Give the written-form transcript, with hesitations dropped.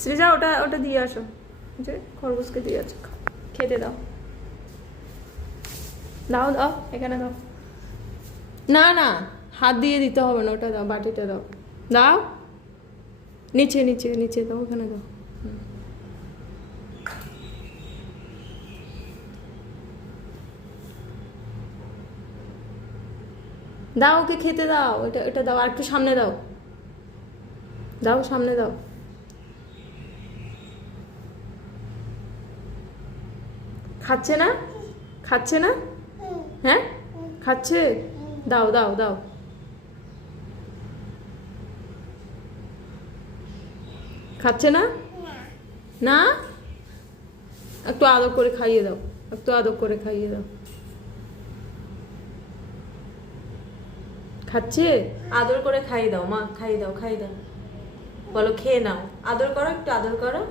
সৃজা ওটা ওটা দিয়ে আসো, যে খরগোশকে দিয়ে আসো, খেতে দাও। দাও দাও, এখানে দাও। না না, হাত দিয়ে দিতে হবে না, ওটা দাও, বাটিতে দাও। দাও, নিচে নিচে নিচে দাও, ওখানে দাও। দাও, ওকে খেতে দাও, এটা এটা দাও, আর একটু সামনে দাও, দাও সামনে দাও। খাচ্ছে না? খাচ্ছে না? হ্যাঁ খাচ্ছে, দাও দাও দাও। খাচ্ছে না? না, একটু আদর করে খাইয়ে দাও, একটু আদর করে খাইয়ে দাও। খাচ্ছে? আদর করে খাইয়ে দাও মা, খাইয়ে দাও, খাইয়ে দাও। বলো খেয়ে নাও, আদর করো, একটু আদর করো।